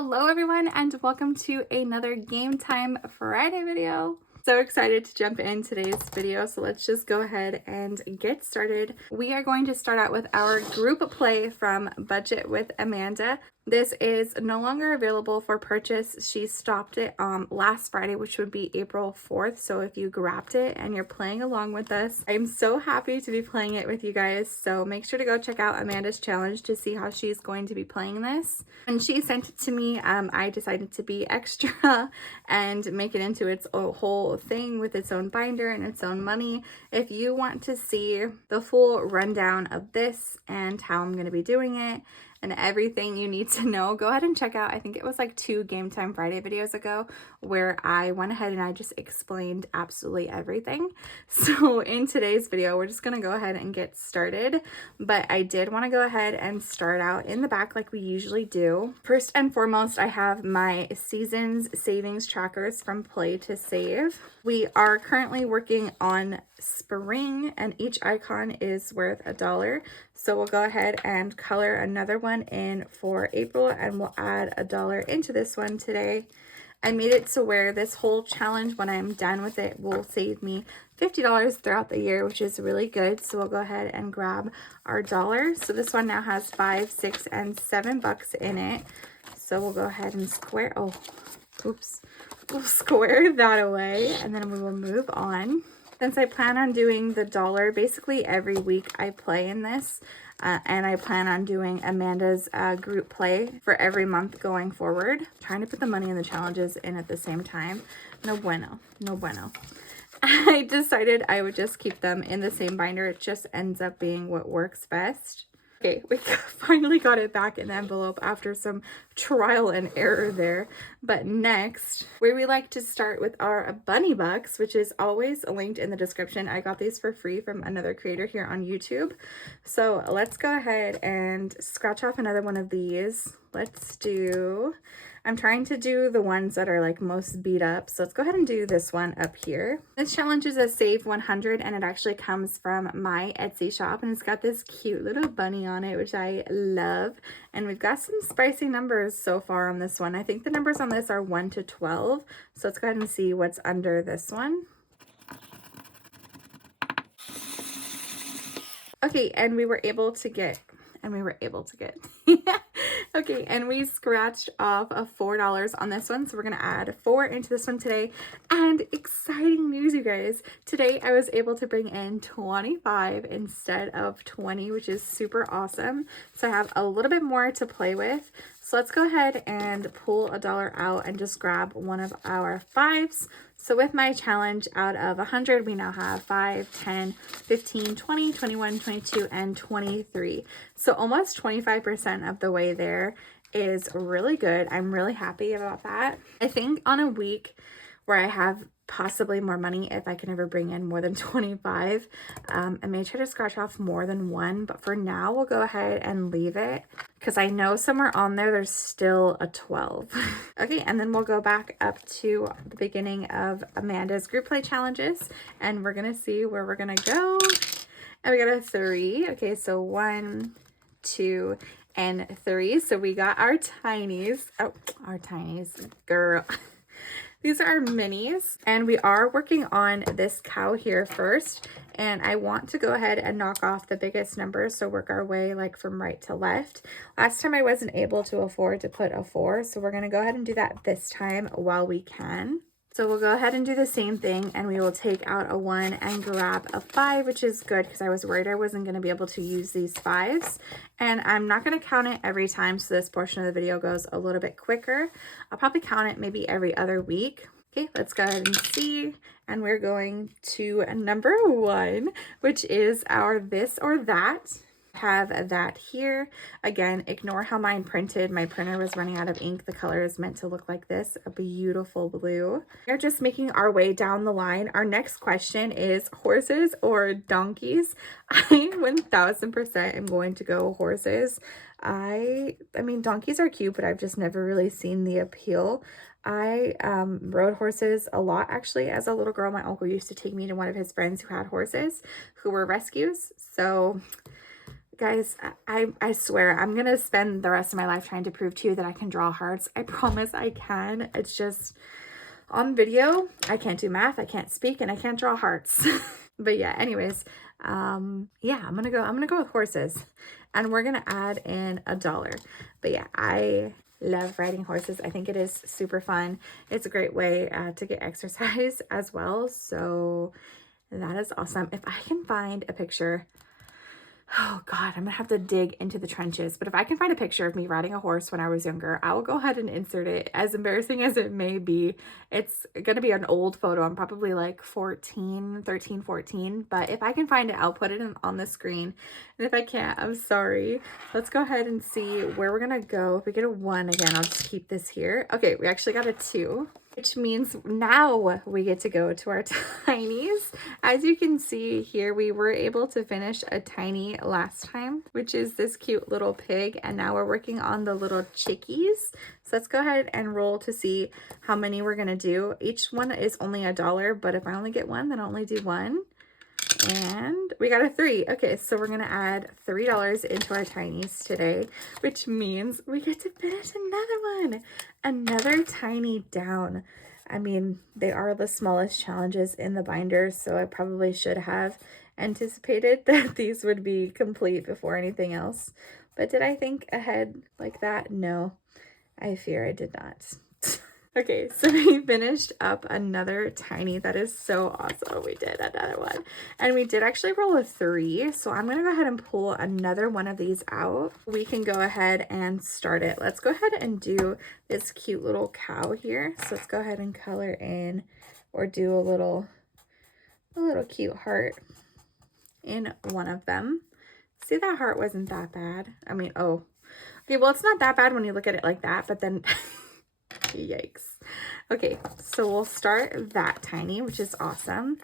Hello everyone and welcome to another Game Time Friday video. So excited to jump in today's video, so let's just go ahead and get started. We are going to start out with our group play from Budget with Amanda. This is no longer available for purchase. She stopped it last Friday, which would be April 4th. So if you grabbed it and you're playing along with us, I'm so happy to be playing it with you guys. So make sure to go check out Amanda's challenge to see how she's going to be playing this. When she sent it to me, I decided to be extra and make it into its whole thing with its own binder and its own money. If you want to see the full rundown of this and how I'm going to be doing it, and everything you need to know, go ahead and check out, I think it was like 2 Game Time Friday videos ago where I went ahead and I just explained absolutely everything. So in today's video, we're just gonna go ahead and get started, but I did want to go ahead and start out in the back like we usually do. First and foremost, I have my seasons savings trackers from Play to Save. We are currently working on spring and each icon is worth $1. So we'll go ahead and color another one in for April and we'll add $1 into this one today. I made it to where this whole challenge, when I'm done with it, will save me $50 throughout the year, which is really good. So we'll go ahead and grab our dollar. So this one now has 5, 6, and 7 bucks in it. So we'll go ahead and square, we'll square that away and then we will move on. Since I plan on doing the dollar basically every week I play in this, and I plan on doing Amanda's group play for every month going forward. Trying to put the money and the challenges in at the same time. No bueno, no bueno. I decided I would just keep them in the same binder. It just ends up being what works best. Okay, we finally got it back in the envelope after some trial and error there. But next, where we like to start with our bunny bucks, which is always linked in the description. I got these for free from another creator here on YouTube. So let's go ahead and scratch off another one of these. I'm trying to do the ones that are like most beat up. So let's go ahead and do this one up here. This challenge is a Save 100 and it actually comes from my Etsy shop and it's got this cute little bunny on it, which I love. And we've got some spicy numbers so far on this one. I think the numbers on this are 1 to 12. So let's go ahead and see what's under this one. Okay, and we were able to get okay, and we scratched off a $4 on this one, so we're gonna add 4 into this one today. And exciting news, you guys, today I was able to bring in 25 instead of 20, which is super awesome. So I have a little bit more to play with. So let's go ahead and pull $1 out and just grab one of our 5s. So with my challenge out of 100, we now have 5, 10, 15, 20, 21, 22, and 23. So almost 25% of the way there is really good. I'm really happy about that. I think on a week where I have possibly more money, if I can ever bring in more than 25, I may try to scratch off more than one, but for now we'll go ahead and leave it because I know somewhere on there's still a 12. Okay, and then we'll go back up to the beginning of Amanda's group play challenges and we're gonna see where we're gonna go. And we got a 3. Okay, so 1, 2, and 3. So we got our tinies. Oh, our tinies, girl. These are our minis, and we are working on this cow here first, and I want to go ahead and knock off the biggest numbers, so work our way like from right to left. Last time I wasn't able to afford to put a 4, so we're going to go ahead and do that this time while we can. So we'll go ahead and do the same thing and we will take out a 1 and grab a 5, which is good because I was worried I wasn't going to be able to use these 5s. And I'm not going to count it every time, so this portion of the video goes a little bit quicker. I'll probably count it maybe every other week. Okay, let's go ahead and see. And we're going to number 1, which is our this or that. Have that here. Again, ignore how mine printed. My printer was running out of ink. The color is meant to look like this, a beautiful blue. We're just making our way down the line. Our next question is horses or donkeys. I 1000% am going to go horses. I mean, donkeys are cute, but I've just never really seen the appeal. I rode horses a lot actually as a little girl. My uncle used to take me to one of his friends who had horses who were rescues. So Guys, I swear I'm gonna spend the rest of my life trying to prove to you that I can draw hearts. I promise I can. It's just on video, I can't do math, I can't speak, and I can't draw hearts. But yeah, anyways, yeah, I'm gonna go with horses, and we're gonna add in $1. But yeah, I love riding horses. I think it is super fun. It's a great way to get exercise as well. So that is awesome. If I can find a picture, oh God, I'm gonna have to dig into the trenches. But if I can find a picture of me riding a horse when I was younger, I will go ahead and insert it. As embarrassing as it may be, it's gonna be an old photo. I'm probably like 13, 14. But if I can find it, I'll put it on the screen. And if I can't, I'm sorry. Let's go ahead and see where we're gonna go. If we get a 1 again, I'll just keep this here. Okay, we actually got a 2. Which means now we get to go to our tinies. As you can see here, we were able to finish a tiny last time, which is this cute little pig. And now we're working on the little chickies. So let's go ahead and roll to see how many we're gonna do. Each one is only $1, but if I only get 1, then I'll only do 1. And we got a 3. Okay, so we're gonna add $3 into our tinies today, which means we get to finish another one, another tiny down. I mean, they are the smallest challenges in the binder, so I probably should have anticipated that these would be complete before anything else. But did I think ahead like that? No, I fear I did not. Okay, so we finished up another tiny. That is so awesome. We did another one. And we did actually roll a 3. So I'm going to go ahead and pull another one of these out. We can go ahead and start it. Let's go ahead and do this cute little cow here. So let's go ahead and color in or do a little cute heart in one of them. See, that heart wasn't that bad. I mean, oh, okay, well, it's not that bad when you look at it like that, but then... Yikes. Okay, so we'll start that tiny, which is awesome.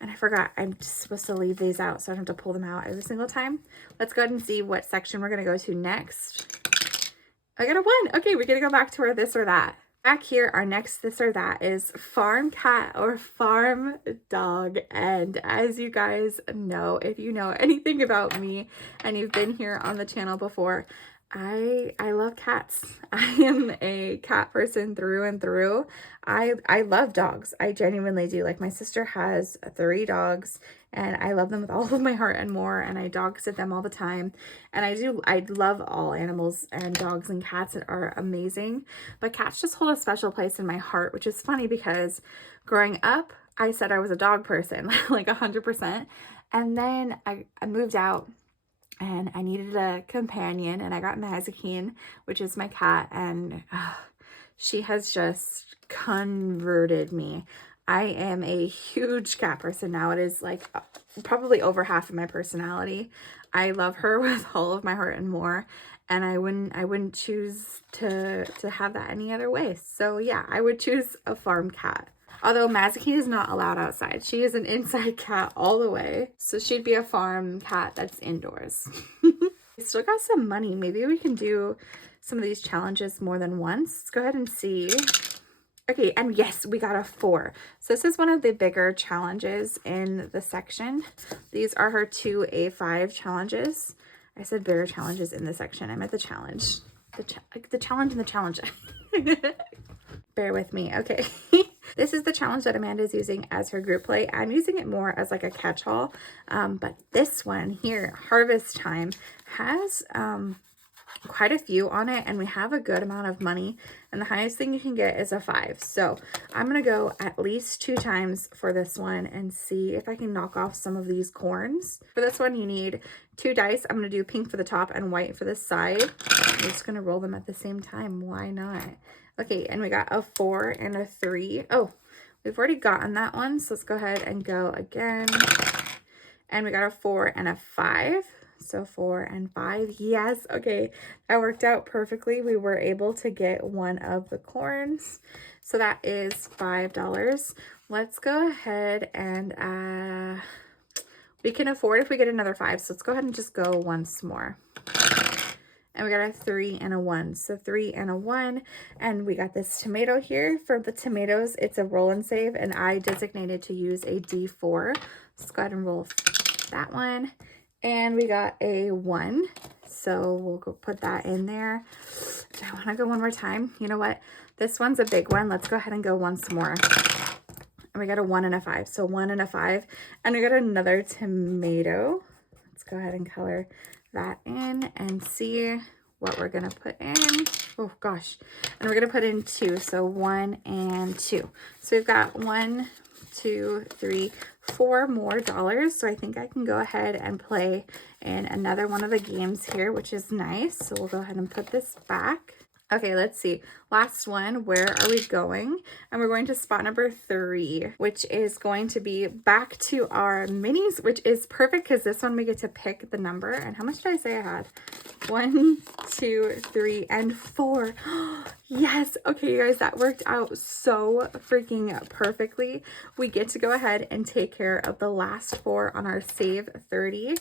And I forgot, I'm supposed to leave these out so I don't have to pull them out every single time. Let's go ahead and see what section we're going to go to next. I got a 1. Okay, we're going to go back to our this or that. Back here, our next this or that is farm cat or farm dog. And as you guys know, if you know anything about me and you've been here on the channel before, I love cats. I am a cat person through and through. I love dogs. I genuinely do. Like, my sister has 3 dogs and I love them with all of my heart and more, and I dog sit them all the time. And I love all animals, and dogs and cats are amazing. But cats just hold a special place in my heart, which is funny because growing up, I said I was a dog person, like 100%. And then I moved out and I needed a companion, and I got Mazikeen, which is my cat, and she has just converted me. I am a huge cat person now. It is like probably over half of my personality. I love her with all of my heart and more, and I wouldn't choose to have that any other way. So yeah, I would choose a farm cat. Although Mazikeen is not allowed outside. She is an inside cat all the way. So she'd be a farm cat that's indoors. We still got some money. Maybe we can do some of these challenges more than once. Let's go ahead and see. Okay, and yes, we got a 4. So this is one of the bigger challenges in the section. These are her 2 A5 challenges. I said bigger challenges in the section. I meant the challenge. The challenge and the challenge. Bear with me. Okay. This is the challenge that Amanda's using as her group play. I'm using it more as like a catch-all. But this one here, Harvest Time, has quite a few on it, and we have a good amount of money, and the highest thing you can get is a 5. So I'm going to go at least 2 times for this one and see if I can knock off some of these corns. For this one, you need 2 dice. I'm going to do pink for the top and white for the side. I'm just going to roll them at the same time. Why not? Okay, and we got a 4 and a 3. Oh, we've already gotten that one, so let's go ahead and go again. And we got a 4 and a 5. So 4 and 5. Yes, okay, that worked out perfectly. We were able to get one of the corns. So that is $5. Let's go ahead and we can afford if we get another 5. So let's go ahead and just go once more. And we got a 3 and a 1. So 3 and a 1. And we got this tomato here. For the tomatoes, it's a roll and save, and I designated to use a D4. Let's go ahead and roll that one And we got a 1. So we'll go put that in there. Do I want to go one more time? You know what? This one's a big one. Let's go ahead and go once more. And we got a 1 and a 5. So 1 and a 5. And we got another tomato. Let's go ahead and color that in and see what we're going to put in. Oh gosh. And we're going to put in 2. So 1 and 2. So we've got 1, 2, 3, 4 more dollars. So I think I can go ahead and play in another one of the games here, which is nice. So we'll go ahead and put this back. Okay, let's see. Last one, where are we going? And we're going to spot number 3, which is going to be back to our minis, which is perfect because this one we get to pick the number. And how much did I say I had? 1, 2, 3, and 4. Yes. Okay, you guys, that worked out so freaking perfectly. We get to go ahead and take care of the last 4 on our save 30.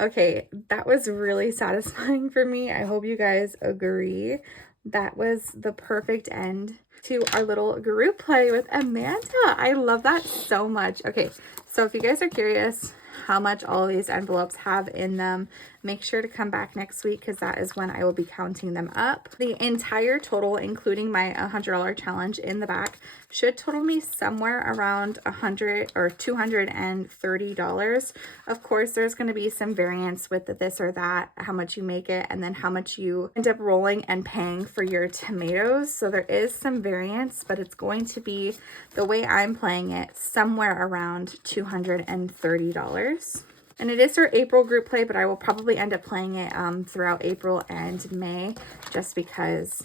Okay, that was really satisfying for me. I hope you guys agree. That was the perfect end to our little group play with Amanda. I love that so much. Okay, so if you guys are curious how much all of these envelopes have in them, make sure to come back next week because that is when I will be counting them up. The entire total, including my $100 challenge in the back, should total me somewhere around $100 or $230. Of course, there's going to be some variance with this or that, how much you make it, and then how much you end up rolling and paying for your tomatoes. So there is some variance, but it's going to be, the way I'm playing it, somewhere around $230. And it is our April group play, but I will probably end up playing it throughout April and May just because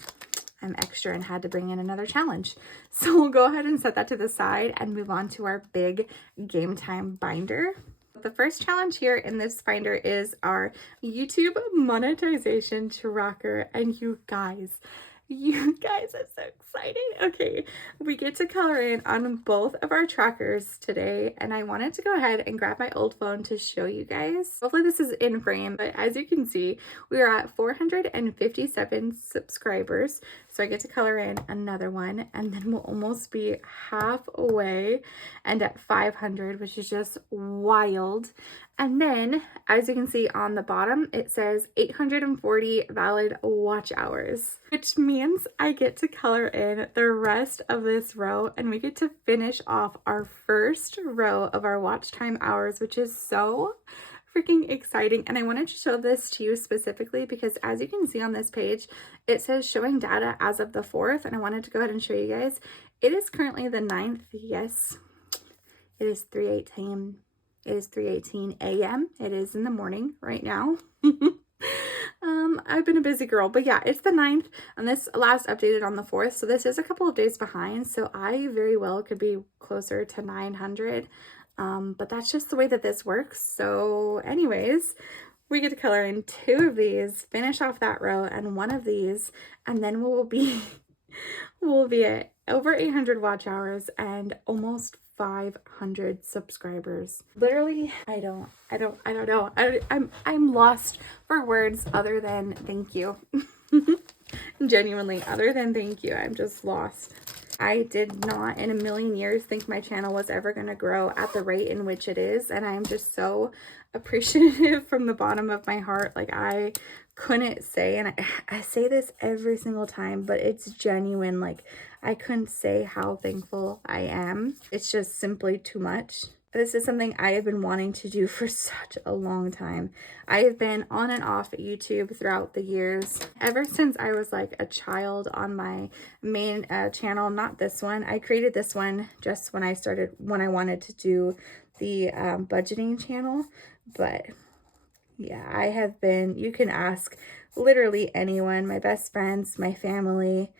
I'm extra and had to bring in another challenge. So we'll go ahead and set that to the side and move on to our big game time binder. The first challenge here in this binder is our YouTube monetization tracker. And you guys are so excited. Okay, we get to color in on both of our trackers today, and I wanted to go ahead and grab my old phone to show you guys. Hopefully this is in frame, but as you can see, we are at 457 subscribers. So I get to color in another one, and then we'll almost be halfway and at 500, which is just wild. And then, as you can see on the bottom, it says 840 valid watch hours, which means I get to color in the rest of this row and we get to finish off our first row of our watch time hours, which is so freaking exciting. And I wanted to show this to you specifically because as you can see on this page, it says showing data as of the 4th. And I wanted to go ahead and show you guys. It is currently the 9th. Yes, it is 3:18. It is 3:18 a.m. It is in the morning right now. I've been a busy girl, but yeah, it's the 9th and this last updated on the 4th. So this is a couple of days behind. So I very well could be closer to 900. But that's just the way that this works. So anyways, we get to color in 2 of these, finish off that row and 1 of these, and then we'll be at over 800 watch hours and almost 500 subscribers. Literally, I don't know. I'm lost for words other than thank you. Genuinely, other than thank you, I'm just lost. I did not in a million years think my channel was ever going to grow at the rate in which it is, and I'm just so appreciative from the bottom of my heart. Like, I couldn't say, and I say this every single time, but it's genuine. Like, I couldn't say how thankful I am. It's just simply too much. This is something I have been wanting to do for such a long time. I have been on and off YouTube throughout the years, ever since I was like a child on my main channel, not this one. I created this one just when I wanted to do the budgeting channel. But yeah, I have been, you can ask literally anyone, my best friends, my family,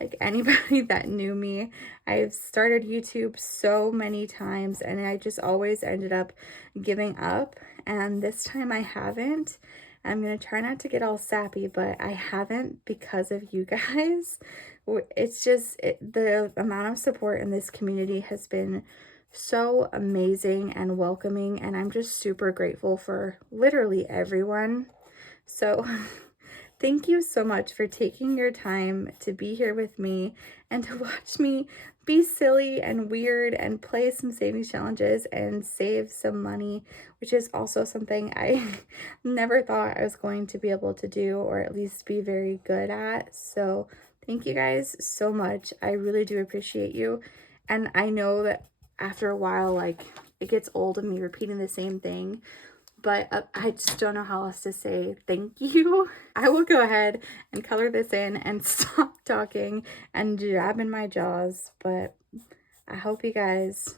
like anybody that knew me. I've started YouTube so many times and I just always ended up giving up. And this time I haven't. I'm going to try not to get all sappy, but I haven't because of you guys. It's just, the amount of support in this community has been so amazing and welcoming. And I'm just super grateful for literally everyone. So Thank you so much for taking your time to be here with me and to watch me be silly and weird and play some savings challenges and save some money, which is also something I never thought I was going to be able to do, or at least be very good at. So thank you guys so much. I really do appreciate you. And I know that after a while, like, it gets old of me repeating the same thing, but I just don't know how else to say thank you. I will go ahead and color this in and stop talking and jabbing my jaws, but I hope you guys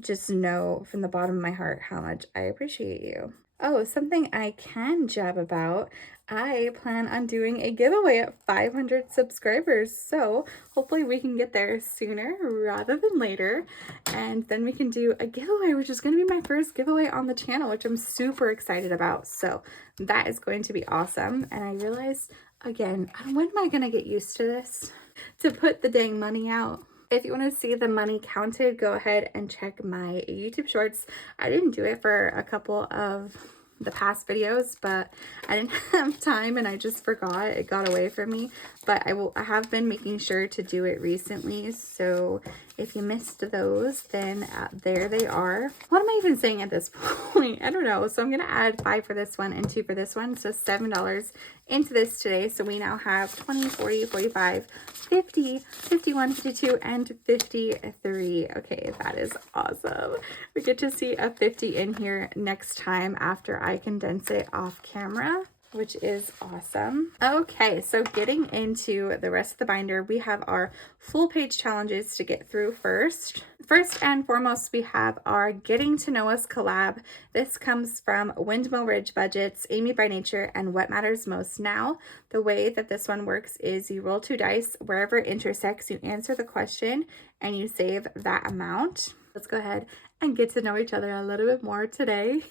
just know from the bottom of my heart how much I appreciate you. Oh, something I can jab about. I plan on doing a giveaway at 500 subscribers, so hopefully we can get there sooner rather than later, and then we can do a giveaway, which is going to be my first giveaway on the channel, which I'm super excited about. So that is going to be awesome. And I realized, again, when am I going to get used to this? To put the dang money out. If you want to see the money counted, go ahead and check my YouTube shorts. I didn't do it for a couple of the past videos, but I didn't have time and I just forgot. It got away from me, but I have been making sure to do it recently. So if you missed those, then there they are. What am I even saying at this point? I don't know. So I'm going to add 5 for this one and 2 for this one. So $7 into this today. So we now have 20, 40, 45, 50, 51, 52, and 53. Okay, that is awesome. We get to see a 50 in here next time after I condense it off camera, which is awesome. Okay, so getting into the rest of the binder, we have our full page challenges to get through first. First and foremost, we have our Getting to Know Us collab. This comes from Windmill Ridge Budgets, Amy by Nature, and What Matters Most Now. The way that this one works is you roll 2 dice. Wherever it intersects, you answer the question and you save that amount. Let's go ahead and get to know each other a little bit more today.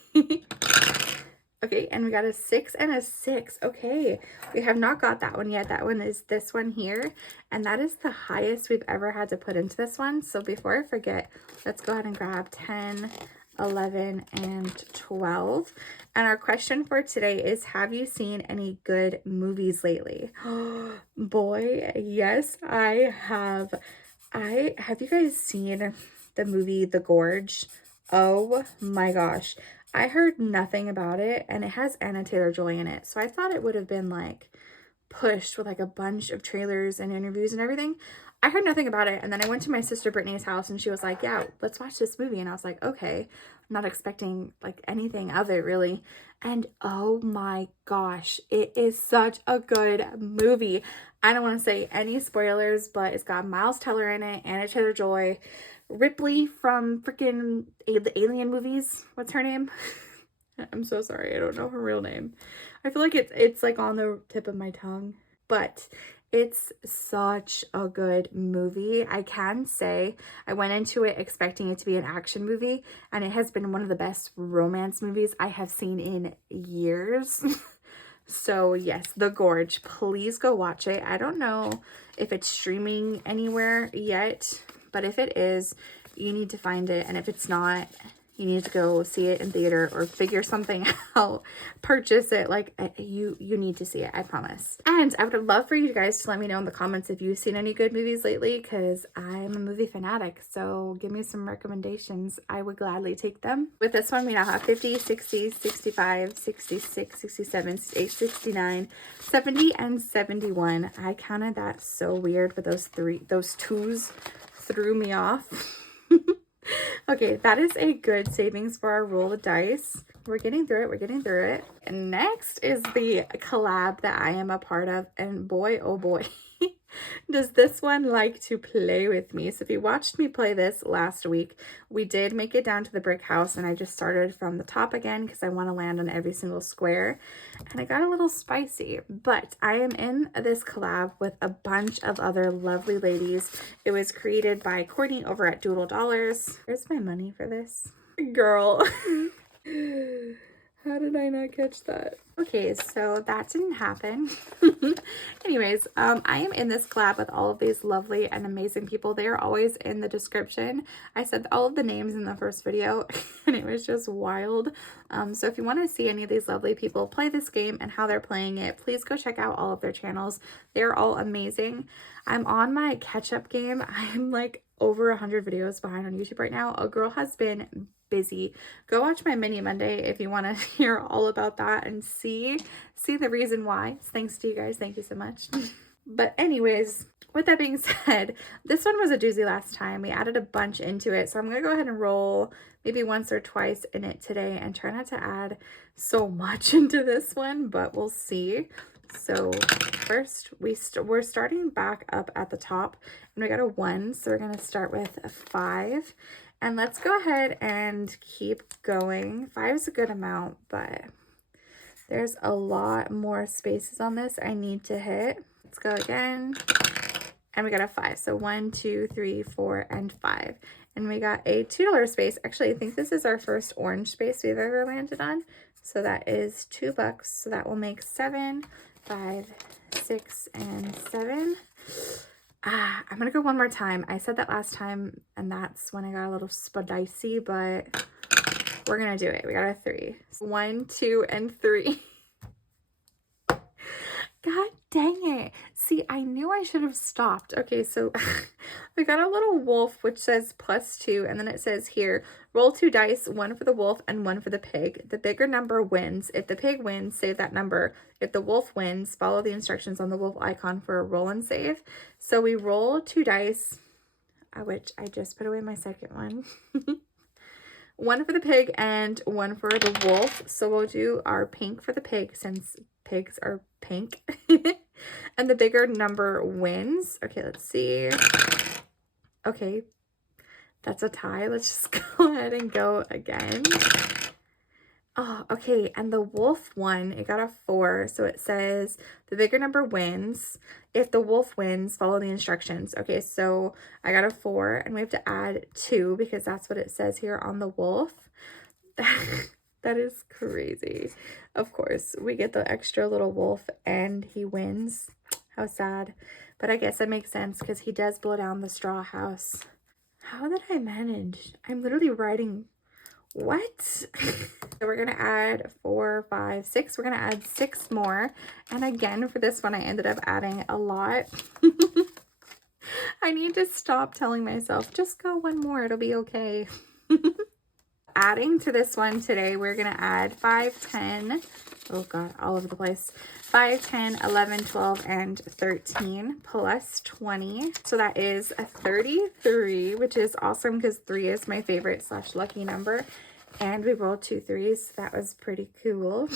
Okay, and we got a 6 and a 6. Okay, we have not got that one yet. That one is this one here, and that is the highest we've ever had to put into this one. So before I forget, let's go ahead and grab 10, 11, and 12. And our question for today is, have you seen any good movies lately? Boy, yes, I have. Have you guys seen the movie The Gorge? Oh my gosh. I heard nothing about it, and it has Anna Taylor-Joy in it. So I thought it would have been like pushed with like a bunch of trailers and interviews and everything. I heard nothing about it. And then I went to my sister Brittany's house and she was like, yeah, let's watch this movie. And I was like, okay, I'm not expecting like anything of it really. And oh my gosh, it is such a good movie. I don't want to say any spoilers, but it's got Miles Teller in it, Anna Taylor-Joy, Ripley from freaking the Alien movies. What's her name? I'm so sorry. I don't know her real name. I feel like it's like on the tip of my tongue, but it's such a good movie. I can say I went into it expecting it to be an action movie, and it has been one of the best romance movies I have seen in years. So yes, The Gorge, please go watch it. I don't know if it's streaming anywhere yet, but if it is, you need to find it. And if it's not, you need to go see it in theater or figure something out. Purchase it. Like, you need to see it, I promise. And I would love for you guys to let me know in the comments if you've seen any good movies lately, because I'm a movie fanatic. So give me some recommendations. I would gladly take them. With this one, we now have 50, 60, 65, 66, 67, 68, 69, 70, and 71. I counted that so weird with those twos threw me off. Okay, that is a good savings for our roll of dice. We're getting through it. We're getting through it. And next is the collab that I am a part of. And boy, oh boy, does this one like to play with me. So if you watched me play this last week, we did make it down to the brick house. And I just started from the top again because I want to land on every single square. And I got a little spicy. But I am in this collab with a bunch of other lovely ladies. It was created by Courtney over at Doodle Dollars. Where's my money for this? Girl. How did I not catch that? Okay, so that didn't happen. Anyways, I am in this collab with all of these lovely and amazing people. They are always in the description. I said all of the names in the first video and it was just wild. So if you want to see any of these lovely people play this game and how they're playing it, please go check out all of their channels. They're all amazing. I'm on my catch-up game. I'm like over 100 videos behind on YouTube right now. A girl has been busy. Go watch my mini Monday if you want to hear all about that and see the reason why. Thanks to you guys. Thank you so much. But anyways, with that being said, this one was a doozy last time. We added a bunch into it. So I'm going to go ahead and roll maybe once or twice in it today and try not to add so much into this one, but we'll see. So first we're starting back up at the top and we got a 1. So we're going to start with a 5. And let's go ahead and keep going. 5 is a good amount, but there's a lot more spaces on this I need to hit. Let's go again. And we got a 5. So 1, 2, 3, 4, and 5. And we got a $2 space. Actually, I think this is our first orange space we've ever landed on. So that is $2. So that will make 7, 5, 6, and 7. I'm gonna go one more time. I said that last time and that's when I got a little spicy, but we're gonna do it. We got a 3. 1, 2, and 3. God dang it. See, I knew I should have stopped. Okay, so we got a little wolf which says +2, and then it says here, roll 2 dice, 1 for the wolf and 1 for the pig. The bigger number wins. If the pig wins, save that number. If the wolf wins, follow the instructions on the wolf icon for a roll and save. So we roll 2 dice, which I just put away my second one. 1 for the pig and 1 for the wolf. So we'll do our pink for the pig since pigs are pink. And the bigger number wins. Okay, let's see. Okay, that's a tie. Let's just go ahead and go again. Oh, okay, and the wolf one, it got a 4. So it says the bigger number wins. If the wolf wins, follow the instructions. Okay, so I got a 4 and we have to add 2 because that's what it says here on the wolf. That is crazy. Of course, we get the extra little wolf and he wins. How sad. But I guess that makes sense because he does blow down the straw house. How did I manage? I'm literally writing, what? So we're going to add 4, 5, 6. We're going to add 6 more. And again, for this one, I ended up adding a lot. I need to stop telling myself, just go one more, it'll be okay. Adding to this one today, we're going to add 5, 10, oh god, all over the place, 5, 10, 11, 12, and 13 plus 20. So that is a 33, which is awesome because 3 is my favorite / lucky number. And we rolled 2 3s. So that was pretty cool.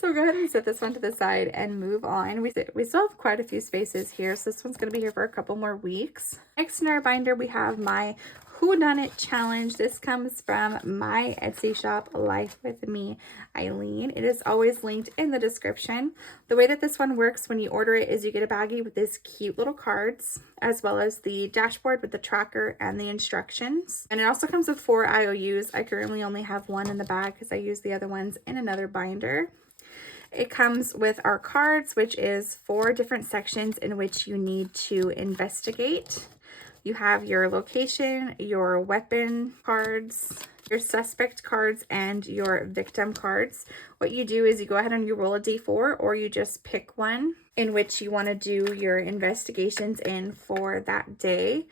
So go ahead and set this one to the side and move on. We still have quite a few spaces here. So this one's going to be here for a couple more weeks. Next in our binder, we have my Whodunit challenge. This comes from my Etsy shop, LifeWithMeEileen. It is always linked in the description. The way that this one works when you order it is you get a baggie with these cute little cards, as well as the dashboard with the tracker and the instructions. And it also comes with 4 IOUs. I currently only have 1 in the bag because I use the other ones in another binder. It comes with our cards, which is 4 different sections in which you need to investigate. You have your location, your weapon cards, your suspect cards, and your victim cards. What you do is you go ahead and you roll a d4, or you just pick one in which you want to do your investigations in for that day.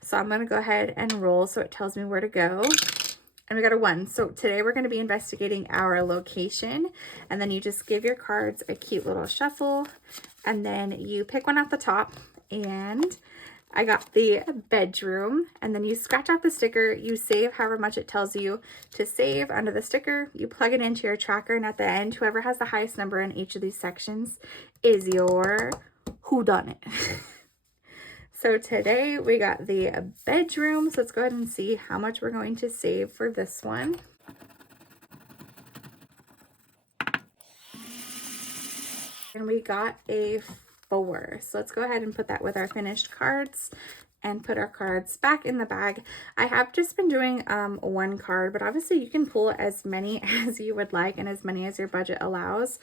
So I'm going to go ahead and roll so it tells me where to go. And we got a 1. So today we're going to be investigating our location. And then you just give your cards a cute little shuffle. And then you pick one at the top. And I got the bedroom. And then you scratch out the sticker. You save however much it tells you to save under the sticker. You plug it into your tracker. And at the end, whoever has the highest number in each of these sections is your whodunit. So today we got the bedroom. So let's go ahead and see how much we're going to save for this one. And we got a 4. So let's go ahead and put that with our finished cards. and put our cards back in the bag. I have just been doing one card, but obviously you can pull as many as you would like and as many as your budget allows.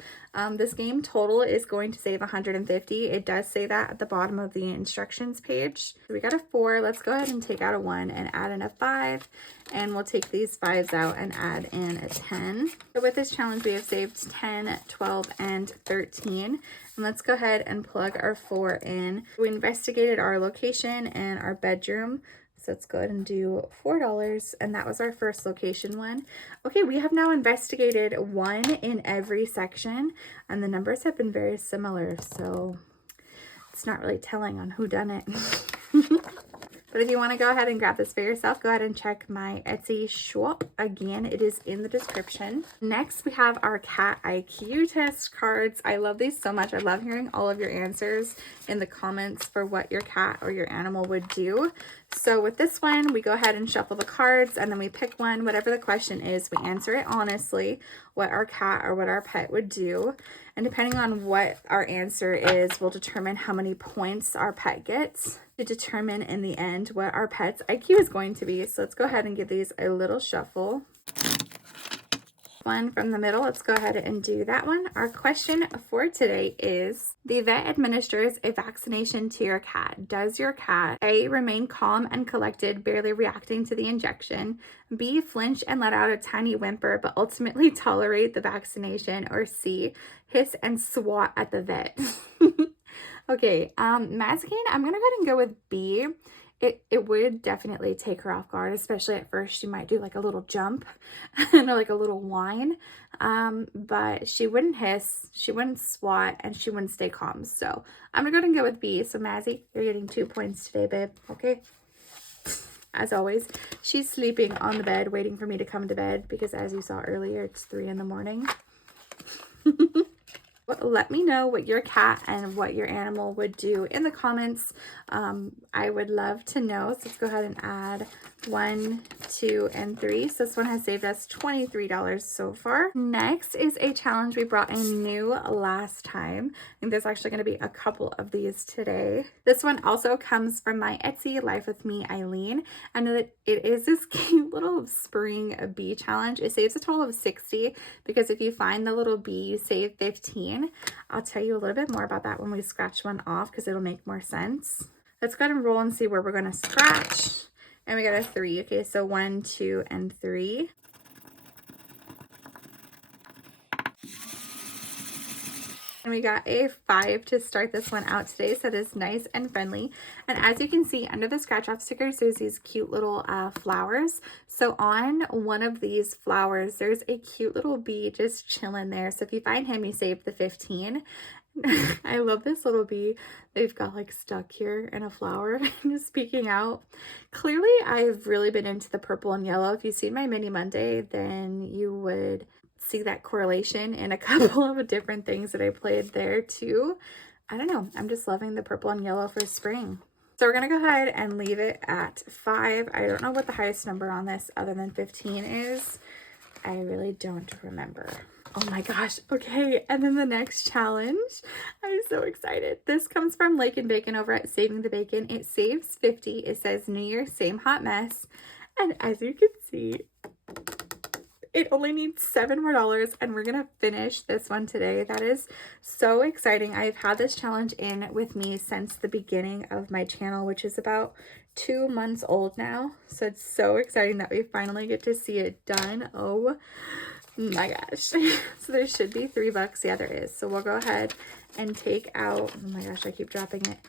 This game total is going to save 150. It does say that at the bottom of the instructions page. So we got a 4. Let's go ahead and take out a 1 and add in a 5. And we'll take these 5s out and add in a 10. So with this challenge, we have saved 10, 12, and 13. And let's go ahead and plug our 4 in. We investigated our location and our bedroom. So let's go ahead and do $4. And that was our first location one. Okay, we have now investigated 1 in every section. And the numbers have been very similar. So it's not really telling on who done it. But if you want to go ahead and grab this for yourself, go ahead and check my Etsy shop. Again, it is in the description. Next, we have our cat IQ test cards. I love these so much. I love hearing all of your answers in the comments for what your cat or your animal would do. So with this one, we go ahead and shuffle the cards and then we pick one. Whatever the question is, we answer it honestly, what our cat or what our pet would do. And depending on what our answer is, we'll determine how many points our pet gets to determine in the end what our pet's IQ is going to be. So let's go ahead and give these a little shuffle. One from the middle, let's go ahead and do that one. Our question for today is, the vet administers a vaccination to your cat. Does your cat A, remain calm and collected, barely reacting to the injection, B, flinch and let out a tiny whimper but ultimately tolerate the vaccination, or C, hiss and swat at the vet? Okay, Mazikeen, I'm gonna go ahead and go with B. It would definitely take her off guard, especially at first. She might do like a little jump and like a little whine, but she wouldn't hiss, she wouldn't swat, and she wouldn't stay calm. So I'm gonna go ahead and go with B. So Mazzy, you're getting 2 points today, babe. Okay. As always, she's sleeping on the bed, waiting for me to come to bed because, as you saw earlier, it's 3 in the morning. Let me know what your cat and what your animal would do in the comments. I would love to know. So let's go ahead and add 1, 2, and 3. So this one has saved us $23 so far. Next is a challenge we brought in new last time. I think there's actually going to be a couple of these today. This one also comes from my Etsy LifeWithMeEileen, and it is this cute little spring bee challenge. It saves a total of 60 because if you find the little bee, you save 15. I'll tell you a little bit more about that when we scratch one off because it'll make more sense. Let's go ahead and roll and see where we're going to scratch. And we got a 3. Okay, so 1, 2, and 3. And we got a 5 to start this one out today, so it is nice and friendly. And as you can see, under the scratch off stickers, there's these cute little flowers. So on one of these flowers, there's a cute little bee just chilling there. So if you find him, you save the 15. I love this little bee. They've got like stuck here in a flower just peeking out. Clearly, I've really been into the purple and yellow. If you've seen my mini Monday, then you would see that correlation in a couple of different things that I played there too. I don't know. I'm just loving the purple and yellow for spring. So we're going to go ahead and leave it at 5. I don't know what the highest number on this other than 15 is. I really don't remember. Oh my gosh. Okay. And then the next challenge. I'm so excited. This comes from Lake and Bacon over at Saving the Bacon. It saves 50. It says New Year, same hot mess. And as you can see, it only needs $7 more and we're gonna finish this one today. That is so exciting. I've had this challenge in with me since the beginning of my channel, which is about 2 months old now. So it's so exciting that we finally get to see it done. Oh my gosh. So there should be $3. Yeah, there is. So we'll go ahead and take out, oh my gosh, I keep dropping it.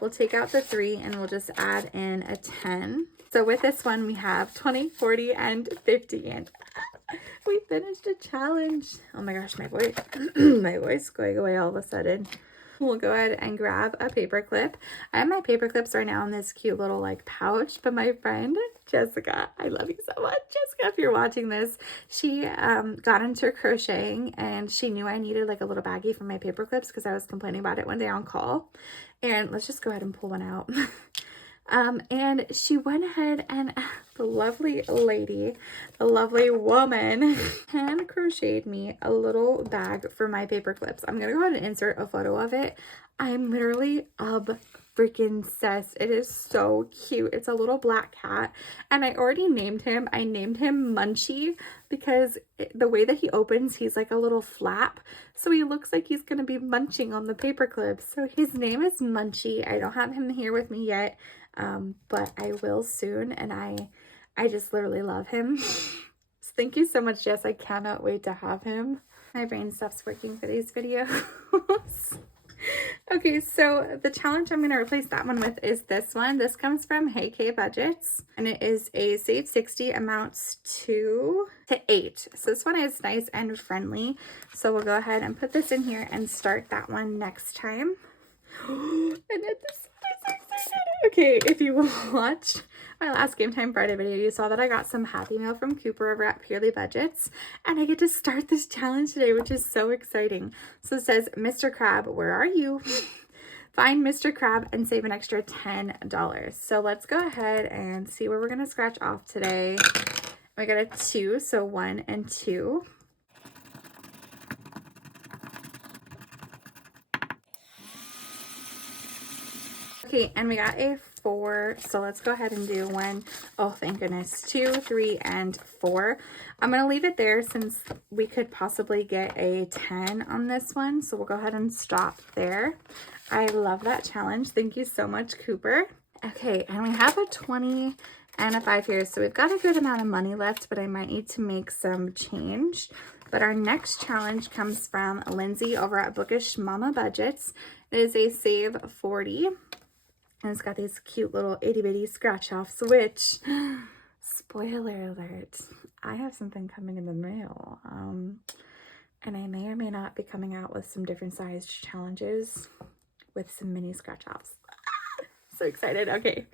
We'll take out the 3 and we'll just add in a 10. So with this one, we have 20, 40, and 50. And we finished a challenge. Oh my gosh, my voice, my voice going away all of a sudden. We'll go ahead and grab a paper clip. I have my paper clips right now in this cute little like pouch, but my friend Jessica, I love you so much. Jessica, if you're watching this, she got into crocheting and she knew I needed like a little baggie for my paper clips because I was complaining about it one day on call. And let's just go ahead and pull one out. And she went ahead and the lovely lady, the lovely woman, hand crocheted me a little bag for my paper clips. I'm going to go ahead and insert a photo of it. I'm literally obsessed freaking sus. It is so cute. It's a little black cat, and I already named him. I named him Munchie because the way that he opens, he's like a little flap. So he looks like he's going to be munching on the paper clips. So his name is Munchie. I don't have him here with me yet, but I will soon, and I just literally love him. So thank you so much, Jess. I cannot wait to have him. My brain stops working for these videos. Okay, so the challenge I'm going to replace that one with is this one. This comes from Hey K Budgets, and it is a save 60 amounts to 8. So this one is nice and friendly. So we'll go ahead and put this in here and start that one next time. And this, I'm so excited. Okay, if you watched my last Game Time Friday video, you saw that I got some Happy Meal from Cooper over at Purely Budgets, and I get to start this challenge today, which is so exciting. So it says, Mr. Crab, where are you? Find Mr. Crab and save an extra $10. So let's go ahead and see where we're going to scratch off today. We got a 2, so 1 and 2. Okay, and we got a 4, so let's go ahead and do 1. Oh, thank goodness. 2, 3, and 4. I'm going to leave it there since we could possibly get a 10 on this one, so we'll go ahead and stop there. I love that challenge. Thank you so much, Cooper. Okay, and we have a 20 and a 5 here, so we've got a good amount of money left, but I might need to make some change. But our next challenge comes from Lindsay over at Bookish Mama Budgets. It is a save 40. And it's got these cute little itty bitty scratch offs, which, spoiler alert, I have something coming in the mail. And I may or may not be coming out with some different sized challenges with some mini scratch offs. So excited. Okay.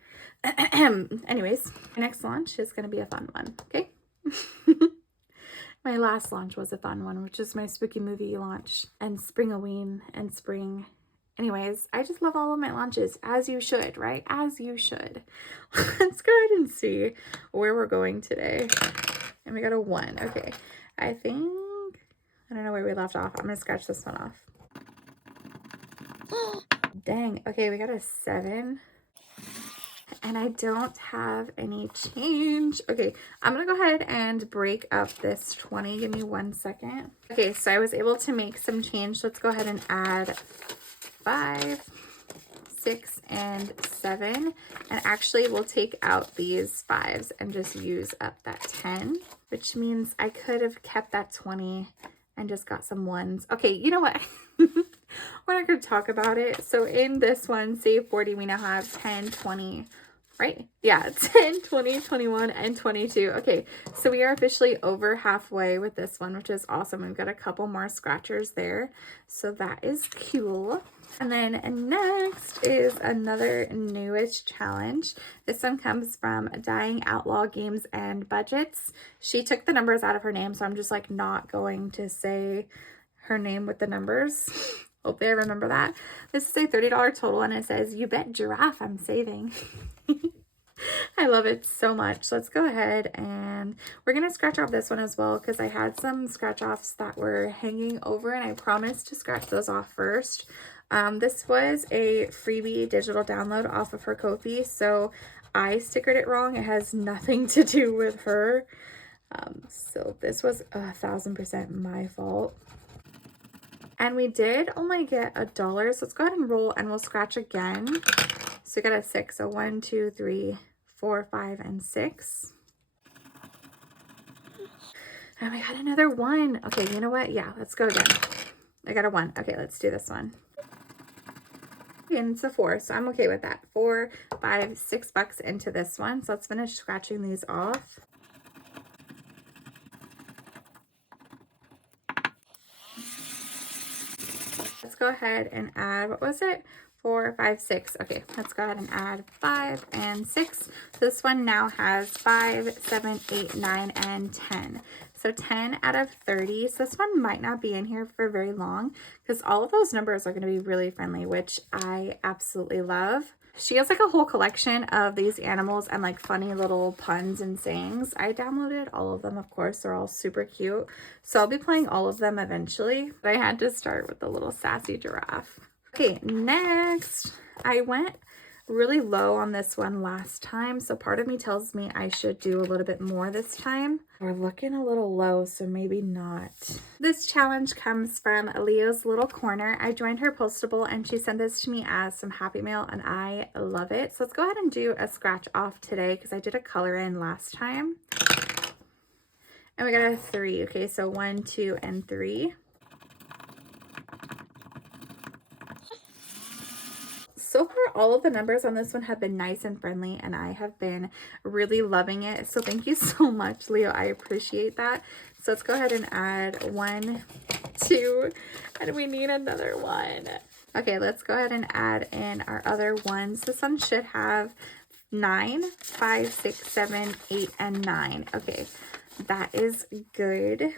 Anyways, my next launch is going to be a fun one. Okay. My last launch was a fun one, which is my spooky movie launch and Spring-a-ween and spring. Anyways, I just love all of my launches, as you should, right? As you should. Let's go ahead and see where we're going today. And we got a 1. Okay. I think, I don't know where we left off. I'm going to scratch this one off. Dang. Okay, we got a 7. And I don't have any change. Okay, I'm going to go ahead and break up this 20. Give me 1 second. Okay, so I was able to make some change. Let's go ahead and add 5, 6, and 7, and actually we'll take out these 5s and just use up that 10, which means I could have kept that 20 and just got some 1s. Okay, you know what? We're not going to talk about it. So in this one, save 40, we now have 10, 20, right? Yeah, 10, 20, 21, and 22. Okay, so we are officially over halfway with this one, which is awesome. We've got a couple more scratchers there, so that is cool. And then next is another newest challenge. This one comes from Dying Outlaw Games and Budgets. She took the numbers out of her name, so I'm just like not going to say her name with the numbers. Hopefully I remember that. This is a $30 total, and it says, you bet Giraffe I'm saving. I love it so much. Let's go ahead and we're going to scratch off this one as well because I had some scratch offs that were hanging over, and I promised to scratch those off first. This was a freebie digital download off of her Ko-fi, so I stickered it wrong. It has nothing to do with her. So this was 1,000% my fault. And we did only get $1, so let's go ahead and roll and we'll scratch again. So we got a 6, so 1, 2, 3, 4, 5, and 6. And we got another 1. Okay, you know what? Yeah, let's go again. I got a 1. Okay, let's do this one. And it's a 4, so I'm okay with that. 4, 5, $6 into this one. So let's finish scratching these off. Let's go ahead and add, what was it? 4, 5, 6. Okay, let's go ahead and add 5 and 6. This one now has 5, 7, 8, 9, and 10. So 10 out of 30. So this one might not be in here for very long because all of those numbers are going to be really friendly, which I absolutely love. She has like a whole collection of these animals and like funny little puns and sayings. I downloaded all of them, of course. They're all super cute. So I'll be playing all of them eventually. But I had to start with the little sassy giraffe. Okay, next I went really low on this one last time, so part of me tells me I should do a little bit more this time. We're looking a little low, so maybe not. This challenge comes from Leo's Little Corner. I joined her postable and she sent this to me as some Happy Mail and I love it. So let's go ahead and do a scratch off today because I did a color in last time. And we got a 3. Okay, so 1, 2, and 3. So far, all of the numbers on this one have been nice and friendly, and I have been really loving it. So thank you so much, Leo. I appreciate that. So let's go ahead and add 1, 2, and we need another 1. Okay, let's go ahead and add in our other ones. This one should have 9, 5, 6, 7, 8, and 9. Okay, that is good.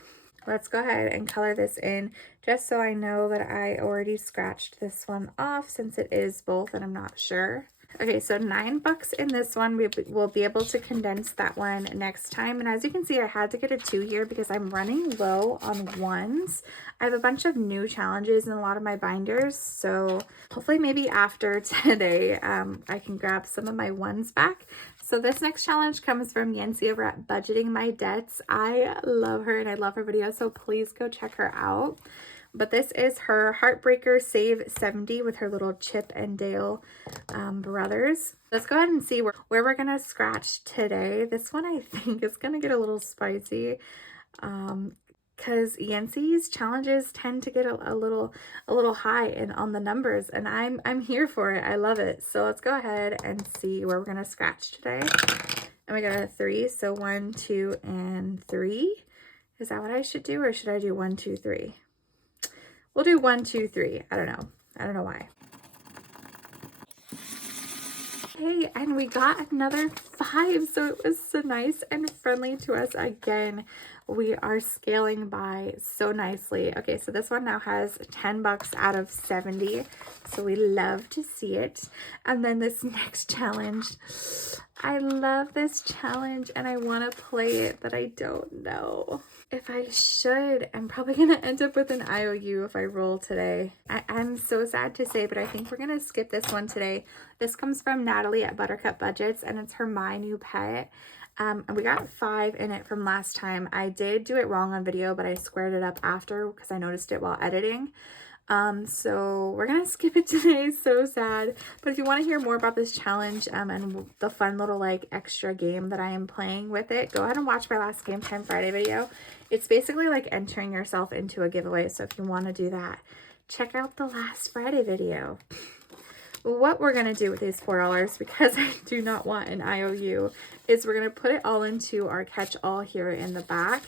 Let's go ahead and color this in just so I know that I already scratched this one off since it is both and I'm not sure. Okay, so $9 in this one. We will be able to condense that one next time. And as you can see, I had to get a 2 here because I'm running low on 1s. I have a bunch of new challenges in a lot of my binders. So hopefully maybe after today, I can grab some of my 1s back. So this next challenge comes from Yancy over at Budgeting My Debts. I love her and I love her videos, so please go check her out. But this is her Heartbreaker Save 70 with her little Chip and Dale brothers. Let's go ahead and see where we're going to scratch today. This one I think is going to get a little spicy because Yancy's challenges tend to get a little high on the numbers, and I'm here for it. I love it. So let's go ahead and see where we're going to scratch today. And we got a 3, so 1, 2, and 3. Is that what I should do, or should I do 1, 2, 3? We'll do 1, 2, 3. I don't know. I don't know why. Okay, and we got another 5. So it was so nice and friendly to us again. We are scaling by so nicely. Okay, so this one now has $10 out of 70. So we love to see it. And then this next challenge, I love this challenge and I want to play it, but I don't know if I should. I'm probably going to end up with an IOU if I roll today. I'm so sad to say, but I think we're going to skip this one today. This comes from Natalie at Buttercup Budgets, and it's her My New Pet. And we got 5 in it from last time. I did do it wrong on video, but I squared it up after because I noticed it while editing. So we're gonna skip it today. So sad. But if you want to hear more about this challenge and the fun little like extra game that I am playing with it, go ahead and watch my last Game Time Friday video. It's basically like entering yourself into a giveaway. So if you want to do that, check out the last Friday video. What we're going to do with these $4, because I do not want an IOU, is we're going to put it all into our catch-all here in the back.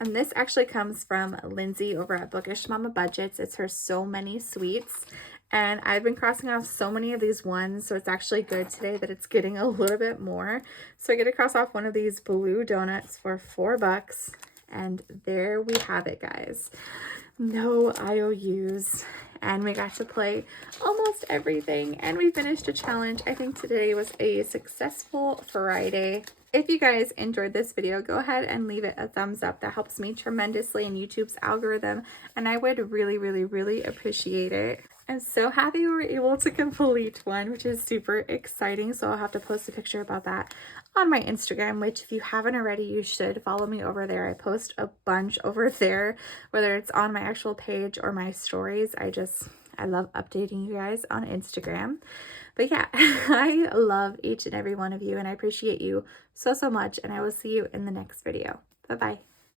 And this actually comes from Lindsay over at Bookish Mama Budgets. It's her So Many Sweets. And I've been crossing off so many of these ones, so it's actually good today that it's getting a little bit more. So I get to cross off one of these blue donuts for $4. And there we have it, guys. No IOUs. And we got to play almost everything, and we finished a challenge. I think today was a successful Friday. If you guys enjoyed this video, go ahead and leave it a thumbs up. That helps me tremendously in YouTube's algorithm, and I would really appreciate it. I'm so happy we were able to complete one, which is super exciting. So I'll have to post a picture about that on my Instagram, which if you haven't already, you should follow me over there. I post a bunch over there, whether it's on my actual page or my stories. I love updating you guys on Instagram. But yeah, I love each and every one of you, and I appreciate you so much, and I will see you in the next video. Bye-bye.